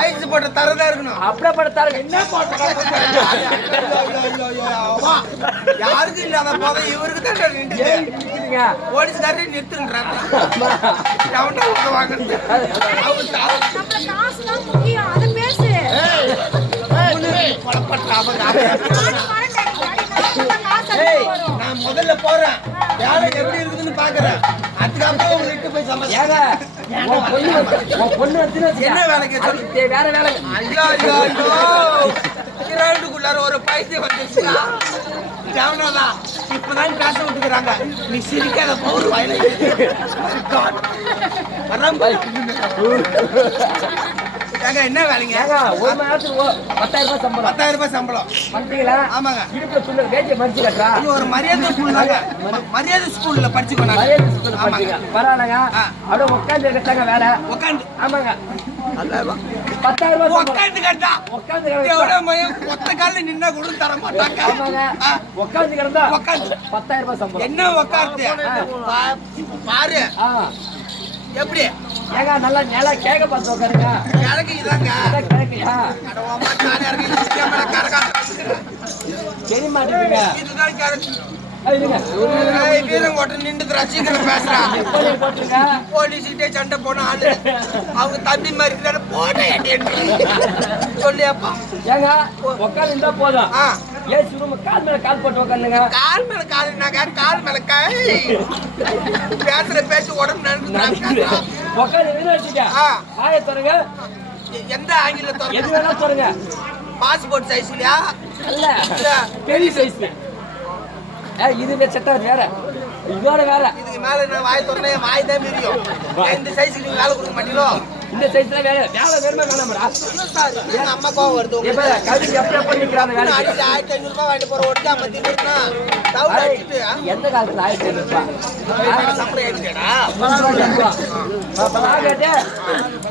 Ice போட்ட தரதா இருக்கணும். அப்படியே படுத்தாரு என்ன அம்மா, யாருக்கும் இல்லாத போதை இவருக்கு தான் இருக்குதுங்க போலீஸ்காரே நிறுத்துன்றாங்க எவன்டா உங்க வாங்குறது. தான் தான். நான் முதல்ல போறேன். வேலை எப்படி இருக்குதுன்னு பாக்குறேன். ஏங்க பொண்ணு. என்ன வேலைக்கு சொல்லு? வேற வேலை. ஐயோ ஐயோ ஐயோ. கிரவுண்டுக்குள்ளார ஒரு பைத்தியம் வந்துச்சுடா ஜவனதா இப்பதான் பேச விட்டுக்கிறாங்க நீ சிரிக்காத பவுர் வாயில ஏங்க என்ன வேலைங்க? ஏங்க ஒரு மணி நேரத்துக்கு பத்தாயிரம் ரூபாய் சம்பளம். பத்தாயிரம் ரூபாய் சம்பளம். பண்ணிட்டீங்களா ஆமாங்க. இடுப்புல துண்டு வேட்டியை மடிச்சு கட்டுறா? இது ஒரு மரியாதை ஸ்கூல் தாங்க. மரியாதை ஸ்கூல்ல படிச்சுக்கோங்க மரியாதை ஸ்கூல்ல ஆமாங்க. படிச்சீங்க பரவாயில்லைங்க. அப்படியே உட்காந்து கட்டாங்க வேலை. உட்காந்து ஆமாங்க. பத்தாயிரம் ரூபாய் உட்காந்து கட்டா உட்காந்து ஒத்த காலில் நின்னா கூட தர மாட்டாங்க. உட்காந்து கிடந்தா உட்காந்து பத்தாயிரம் ரூபாய் சம்பளம். என்ன உட்காந்து பாரு. ஆ. எப்படி? ஏங்க நல்லா நல்லா கேட்க பார்த்து உட்காருங்க. கிழக்கு இதாங்க கிழக்கையா தெரிய மாட்டேங்குங்க போலீஸ்கிட்டே சண்டை போன ஆளு. அவங்க தம்பி மாதிரி போட்ட சொல்லியாப்பா. ஏங்க உட்காந்து இருந்தா போதும் ஏசி ரூம் கால் மேல கால் போட்டு உட்காந்துங்க கால் மேல காலுனாக்கா கால் மேல கை. பேசுற பேச்சு உடம்பு நடுக்குறாங்க உட்காந்து வெளியே வச்சுக்க. ஆ. வாயை தருங்க எந்த ஆங்கில எது வேணா தருங்க பாஸ்போர்ட் சைஸ்லயா அல்ல. பெரிய சைஸ் ஏ இது செட்டா வேற. இதோட வேற. இதுக்கு மேல நான் வாய் என் வாய் தான் மிரியும் இந்த சைஸ்க்கு நீங்க வேலை கொடுக்க மாட்டீங்களோ? இந்த சைஸ்ல வேற வேலை. வேணுமா வேணாமடா சார் அம்மா கோவம் வருது இப்ப கல்வி எப்படி எப்படி நிக்கிறாங்க அடிச்சு ஆயிரத்தி ஐநூறு ரூபாய் வாங்கிட்டு போற ஒட்டி அம்மா தின்னா தவிர அடிச்சுட்டு ஆ? எந்த காலத்துல ஆயிரத்தி ஐநூறு ரூபாய்? சம்பளம் ஏறிட்டேடா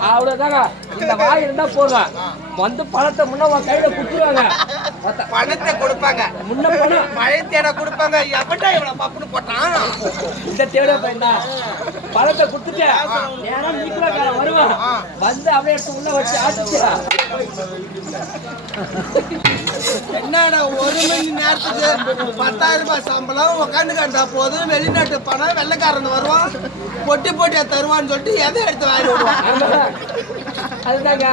அவ்வளவுதாங்க. இந்த வாய் இருந்தா போதும். வந்து பணத்தை முன்ன உன் கையில மொத்த- பணத்தை கொடுப்பாங்க. முன்ன பணம். மழை தேட கொடுப்பாங்க. எவன்டா இவ்வளவு பப்புன்னு போட்டான்? இந்த தேவையா பையனா பணத்தை கொடுத்துட்டு நேரா நீக்குறக்காரன் வருவான். வந்து அப்படியே எடுத்து உள்ள வச்சு ஆச்சுடா என்னடா ஒரு மணி நேரத்துக்கு பத்தாயிரம் ரூபாய் சம்பளம் உட்காந்து கண்டா போதும். வெளிநாட்டு பணம் வெள்ளைக்காரன் வருவான். பொட்டி பொட்டியா தருவான்னு சொல்லிட்டு எதை எடுத்து வாங்கி விடுவான் அதுதாங்க.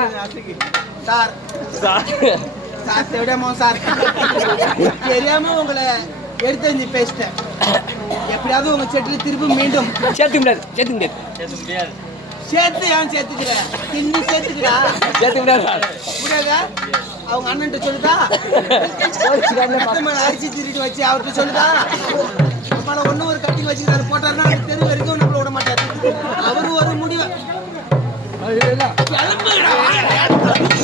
சார். சார். தெரியாம சார். தெரியாம உங்களை எடுத்து பேசிட்டேன் எப்படியாவது உங்க செட்டில் திருப்பி மீண்டும். சேர்த்து முடியாது சேர்த்து முடியாது. சேர்த்து ஏன் சேர்த்துக்கிற? இன்னும் சேர்த்துக்கிறா சேர்த்து முடியாது முடியாதா? அவங்க அண்ணன்ட்ட சொல்லுதா? அரிசி திருட்டு வச்சு அவர்கிட்ட சொல்லுதா? நம்மள ஒண்ணு ஒரு கட்டிங் வச்சுக்கிறாரு போட்டாருன்னா அவர் தெரு வரைக்கும் நம்மள விட மாட்டாரு. அவரு ஒரு முடிவு. கிளம்புடா.